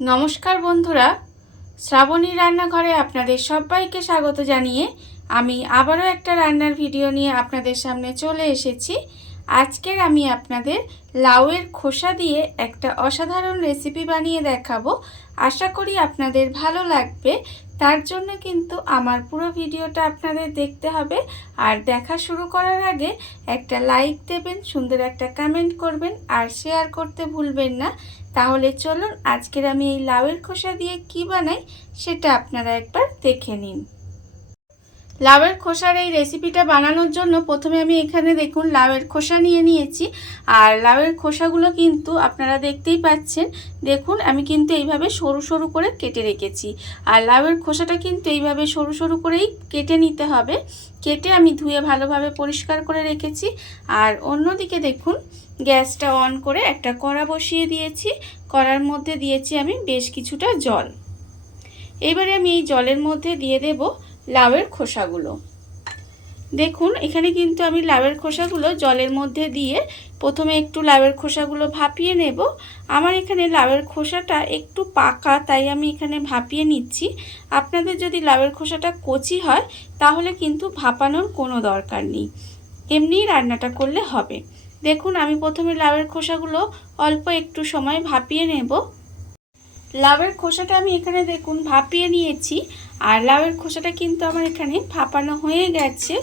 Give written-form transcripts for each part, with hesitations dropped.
নমস্কার বন্ধুরা, শ্রাবণী রান্নাঘরে আপনাদের সবাইকে স্বাগত জানিয়ে আমি আবারও একটা রান্নার ভিডিও নিয়ে আপনাদের সামনে চলে এসেছি। আজকের আমি আপনাদের লাউয়ের খোসা দিয়ে একটা অসাধারণ রেসিপি বানিয়ে দেখাবো। আশা করি আপনাদের ভালো লাগবে। তার জন্য কিন্তু আমার পুরো ভিডিওটা আপনাদের দেখতে হবে। আর দেখা শুরু করার আগে একটা লাইক দেবেন, সুন্দর একটা কমেন্ট করবেন আর শেয়ার করতে ভুলবেন না। তাহলে চলুন আজকের আমি এই লাউয়ের খোসা দিয়ে কি বানাই সেটা আপনারা একবার দেখে নিন। লাউয়ের খোসার এই রেসিপিটা বানানোর জন্য প্রথমে আমি এখানে দেখুন লাউয়ের খোসা নিয়ে নিয়েছি। আর লাউয়ের খোসাগুলো কিন্তু আপনারা দেখতেই পাচ্ছেন। দেখুন আমি কিন্তু এইভাবে সরু সরু করে কেটে রেখেছি। আর লাউয়ের খোসাটা কিন্তু এইভাবে সরু সরু করেই কেটে নিতে হবে। কেটে আমি ধুয়ে ভালোভাবে পরিষ্কার করে রেখেছি। আর অন্যদিকে দেখুন গ্যাসটা অন করে একটা কড়া বসিয়ে দিয়েছি। কড়ার মধ্যে দিয়েছি আমি বেশ কিছুটা জল। এবারে আমি এই জলের মধ্যে দিয়ে দেব লাউয়ের খোসাগুলো। দেখুন এখানে কিন্তু আমি লাউয়ের খোসাগুলো জলের মধ্যে দিয়ে প্রথমে একটু লাউয়ের খোসাগুলো ভাপিয়ে নেব। আমার এখানে লাউয়ের খোসাটা একটু পাকা, তাই আমি এখানে ভাপিয়ে নিচ্ছি। আপনাদের যদি লাউয়ের খোসাটা কচি হয় তাহলে কিন্তু ভাপানোর কোনো দরকার নেই, এমনিই রান্নাটা করলে হবে। দেখুন আমি প্রথমে লাউয়ের খোসাগুলো অল্প একটু সময় ভাপিয়ে নেব। লাউয়ের খোসাটা আমি এখানে দেখুন ভাপিয়ে নিয়েছি। আর লাউয়ের খোসাটা কিন্তু আমার এখানে ভাপানো হয়ে গেছে।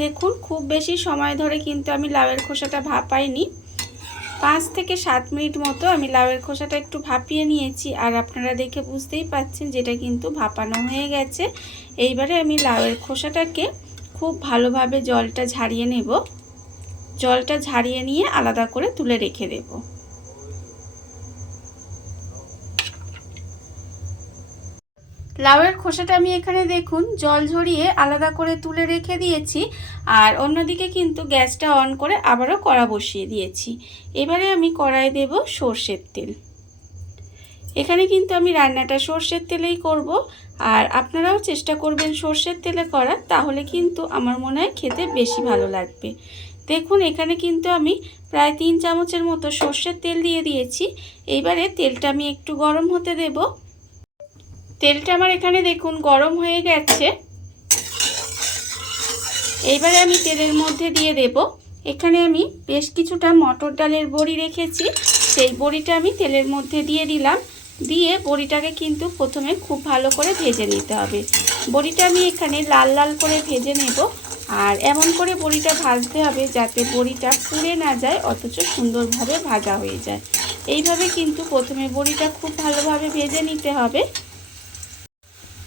দেখুন খুব বেশি সময় ধরে কিন্তু আমি লাউয়ের খোসাটা ভাপাইনি, 5 থেকে 7 মিনিট মতো আমি লাউয়ের খোসাটা একটু ভাপিয়ে নিয়েছি। আর আপনারা দেখে বুঝতেই পাচ্ছেন যেটা কিন্তু ভাপানো হয়ে গেছে। এইবারে আমি লাউয়ের খোসাটাকে খুব ভালোভাবে জলটা ঝারিয়ে নেব। জলটা ঝারিয়ে নিয়ে আলাদা করে তুলে রেখে দেব। লাউয়ের খোসাটা আমি এখানে দেখুন জল ঝরিয়ে আলাদা করে তুলে রেখে দিয়েছি। আর অন্যদিকে কিন্তু গ্যাসটা অন করে আবারও কড়া বসিয়ে দিয়েছি। এবারে আমি কড়াইয়ে দেব সর্ষের তেল। এখানে কিন্তু আমি রান্নাটা সর্ষের তেলেই করব। আর আপনারাও চেষ্টা করবেন সর্ষের তেলে করার, তাহলে কিন্তু আমার মনে হয় খেতে বেশি ভালো লাগবে। দেখুন এখানে কিন্তু আমি প্রায় 3 চামচের মতো সর্ষের তেল দিয়ে দিয়েছি। এইবারে তেলটা আমি একটু গরম হতে দেব। তেলটা আমার এখানে দেখুন গরম হয়ে গেছে। এইবারে আমি তেলের মধ্যে দিয়ে দেব, এখানে আমি বেশ কিছুটা মটর ডালের বড়ি রেখেছি, সেই বড়িটা আমি তেলের মধ্যে দিয়ে দিলাম। দিয়ে বড়িটাকে কিন্তু প্রথমে খুব ভালো করে ভেজে নিতে হবে। বড়িটা আমি এখানে লাল লাল করে ভেজে নেব। আর এমন করে বড়িটা ভাজতে হবে যাতে বড়িটা পুড়ে না যায়, অথচ সুন্দরভাবে ভাজা হয়ে যায়। এইভাবে কিন্তু প্রথমে বড়িটা খুব ভালোভাবে ভেজে নিতে হবে।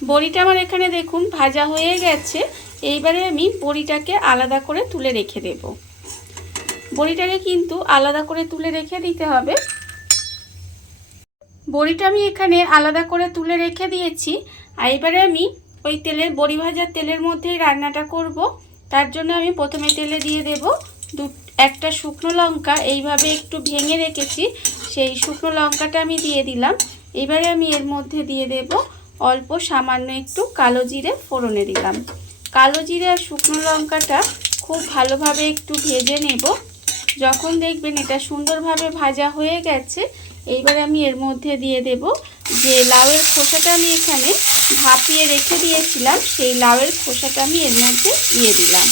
বড়িটা আমার এখানে দেখুন ভাজা হয়ে গেছে। এইবারে আমি বড়িটাকে আলাদা করে তুলে রেখে দেব। বড়িটাকে কিন্তু আলাদা করে তুলে রেখে দিতে হবে। বড়িটা আমি এখানে আলাদা করে তুলে রেখে দিয়েছি। আর এবারে আমি ওই তেলের বড়ি ভাজার তেলের মধ্যেই রান্নাটা করব। তার জন্য আমি প্রথমে তেলে দিয়ে দেব একটা শুকনো লঙ্কা, এইভাবে একটু ভেঙে রেখেছি, সেই শুকনো লঙ্কাটা আমি দিয়ে দিলাম। এবারে আমি এর মধ্যে দিয়ে দেব অল্প সামান্য একটু কালো জিরে ফোড়নে দিলাম। কালো জিরে আর শুকনো লঙ্কাটা খুব ভালোভাবে একটু ভেজে নেব। যখন দেখবেন এটা সুন্দরভাবে ভাজা হয়ে গেছে, এইবারে আমি এর মধ্যে দিয়ে দেব যে লাউয়ের খোসাটা আমি এখানে ভাপিয়ে রেখে দিয়েছিলাম, সেই লাউয়ের খোসাটা আমি এর মধ্যে দিয়ে দিলাম।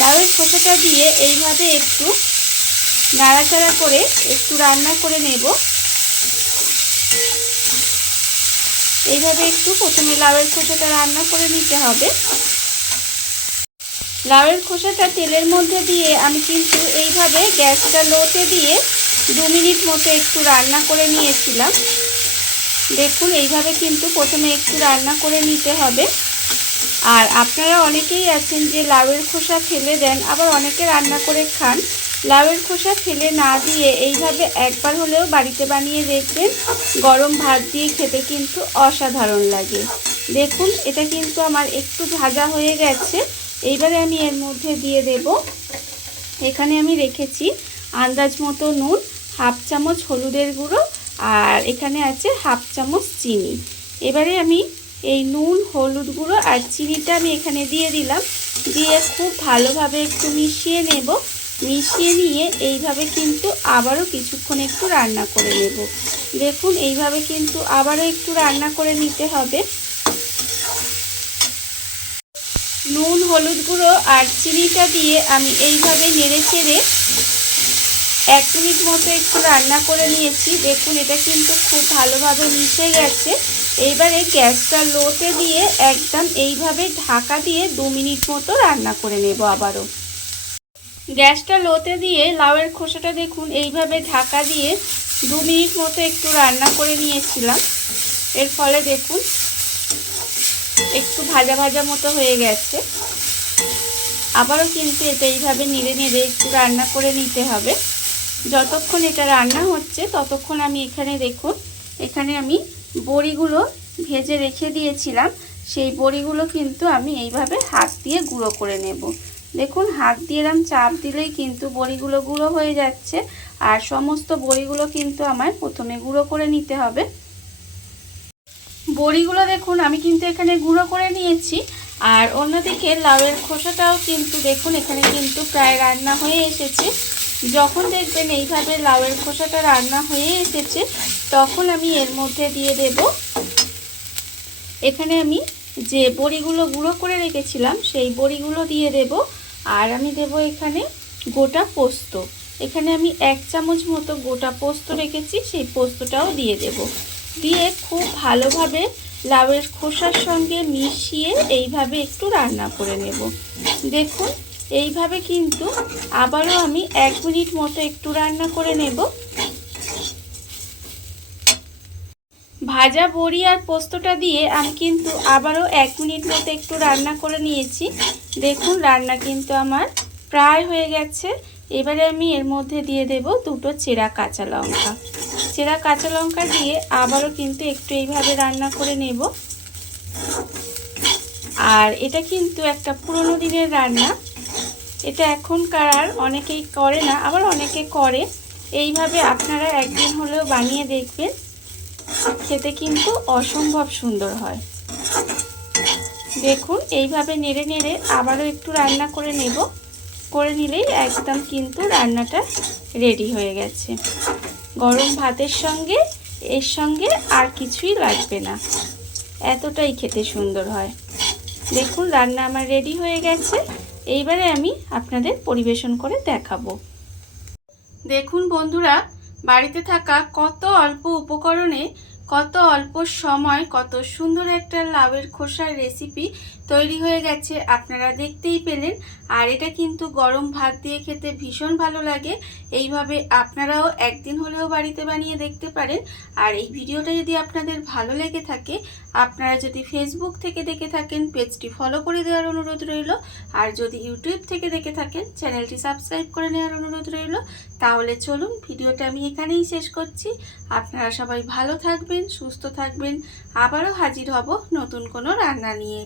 লাউয়ের খোসাটা দিয়ে এইভাবে একটু নাড়াচাড়া করে একটু রান্না করে নেব। এইভাবে একটু প্রথমে লাউয়ের খোসাটা রান্না করে নিতে হবে। লাউয়ের খোসাটা তেলের মধ্যে দিয়ে আমি কিন্তু এইভাবে গ্যাসটা লোতে দিয়ে 2 মিনিট মতো একটু রান্না করে নিয়েছিলাম। দেখুন এইভাবে কিন্তু প্রথমে একটু রান্না করে নিতে হবে। আর আপনারা অনেকেই আছেন যে লাউয়ের খোসা ফেলে দেন, আবার অনেকে রান্না করে খান। লাউয়ের খোসা ফেলে না দিয়ে এইভাবে একবার হলেও বাড়িতে বানিয়ে দেখবেন, গরম ভাত দিয়ে খেতে কিন্তু অসাধারণ লাগে। দেখুন এটা কিন্তু আমার একটু ভাজা হয়ে গেছে। এইবারে আমি এর মধ্যে দিয়ে দেব, এখানে আমি রেখেছি আন্দাজ মতো নুন, 1/2 চামচ হলুদের গুঁড়ো, আর এখানে আছে 1/2 চামচ চিনি। এবারে আমি এই নুন, হলুদ গুঁড়ো আর চিনিটা আমি এখানে দিয়ে দিলাম। দিয়ে খুব ভালোভাবে একটু মিশিয়ে নেব। মিশিয়ে নিয়ে এইভাবে কিন্তু আবারও কিছুক্ষণ একটু রান্না করে নেব। দেখুন এইভাবে কিন্তু আবারও একটু রান্না করে নিতে হবে। নুন, হলুদ গুঁড়ো আর চিনিটা দিয়ে আমি এইভাবে নেড়ে চেড়ে 1 মিনিট মতো একটু রান্না করে নিয়েছি। দেখুন এটা কিন্তু খুব ভালোভাবে মিশে গেছে। এইবারে গ্যাসটা লোতে দিয়ে একদম এইভাবে ঢাকা দিয়ে 2 মিনিট মতো রান্না করে নেব। আবারও গ্যাসটা লোতে দিয়ে লাউয়ের খোসাটা দেখুন এইভাবে ঢাকা দিয়ে 2 মিনিট মতো একটু রান্না করে নিয়েছিলাম। এর ফলে দেখুন একটু ভাজা ভাজা মতো হয়ে গেছে। আবারও কিন্তু এটা এইভাবে নেড়ে নেড়ে একটু রান্না করে নিতে হবে। যতক্ষণ এটা রান্না হচ্ছে ততক্ষণ আমি এখানে দেখুন এখানে আমি বড়িগুলো ভেজে রেখে দিয়েছিলাম। সেই বড়িগুলো কিন্তু আমি এইভাবে হাত দিয়ে গুঁড়ো করে নেব। দেখুন হাত দিয়ে এরকম চাপ দিলেই কিন্তু বড়িগুলো গুঁড়ো হয়ে যাচ্ছে। আর সমস্ত বড়িগুলো কিন্তু আমায় প্রথমে গুঁড়ো করে নিতে হবে। বড়িগুলো দেখুন আমি কিন্তু এখানে গুঁড়ো করে নিয়েছি। আর অন্যদিকে লাউয়ের খোসাটাও কিন্তু দেখুন এখানে কিন্তু প্রায় রান্না হয়ে এসেছে। যখন দেখবেন এইভাবে লাউয়ের খোসাটা রান্না হয়ে এসেছে তখন আমি এর মধ্যে দিয়ে দেব এখানে আমি যে বড়িগুলো গুঁড়ো করে রেখেছিলাম সেই বড়িগুলো দিয়ে দেব। আর আমি দেব এখানে গোটা পোস্ত। এখানে আমি 1 চামচ মতো গোটা পোস্ত রেখেছি, সেই পোস্তটাও দিয়ে দেব। দিয়ে খুব ভালোভাবে লাউয়ের খোসার সঙ্গে মিশিয়ে এইভাবে একটু রান্না করে নেব। দেখুন এইভাবে কিন্তু আবারও আমি 1 মিনিট মতো একটু রান্না করে নেব। ভাজা বড়ি আর পোস্তটা দিয়ে আমি কিন্তু আবারও 1 মিনিট মতো একটু রান্না করে নিয়েছি। দেখুন রান্না কিন্তু আমার প্রায় হয়ে গেছে। এবারে আমি এর মধ্যে দিয়ে দেব 2টো চেরা কাঁচা লঙ্কা। চেরা কাঁচা লঙ্কা দিয়ে আবারও কিন্তু একটু এইভাবে রান্না করে নেব। আর এটা কিন্তু একটা পুরনো দিনের রান্না। এটা এখনকার আর অনেকেই করে না, আবার অনেকে করে। এইভাবে আপনারা একদিন হলেও বানিয়ে দেখবেন, খেতে কিন্তু অসম্ভব সুন্দর হয়। দেখুন এইভাবে নেড়ে নেড়ে আবারও একটু রান্না করে নেব। করে নিলেই একদম কিন্তু রান্নাটা রেডি হয়ে গেছে। গরম ভাতের সঙ্গে এর সঙ্গে আর কিছুই লাগবে না, এতটাই খেতে সুন্দর হয়। দেখুন রান্না আমার রেডি হয়ে গেছে। এইবারে আমি আপনাদের পরিবেশন করে দেখাবো। দেখুন বন্ধুরা, বাড়িতে থাকা কত অল্প উপকরণে কত অল্প সময় কত সুন্দর একটা লাউয়ের খোসার রেসিপি তৈরি হয়ে গেছে, আপনারা দেখতেই পেলেন। আর এটা কিন্তু গরম ভাত দিয়ে খেতে ভীষণ ভালো লাগে। এইভাবে আপনারাও একদিন হলেও বাড়িতে বানিয়ে দেখতে পারেন। আর এই ভিডিওটা যদি আপনাদের ভালো লেগে থাকে, আপনারা যদি ফেসবুক থেকে দেখে থাকেন পেজটি ফলো করে দেওয়ার অনুরোধ রইল। আর যদি ইউটিউব থেকে দেখে থাকেন চ্যানেলটি সাবস্ক্রাইব করে নেওয়ার অনুরোধ রইল। তাহলে চলুন ভিডিওটা আমি এখানেই শেষ করছি। আপনারা সবাই ভালো থাকবেন, সুস্থ থাকবেন। আবারও হাজির হব নতুন কোনো রান্না নিয়ে।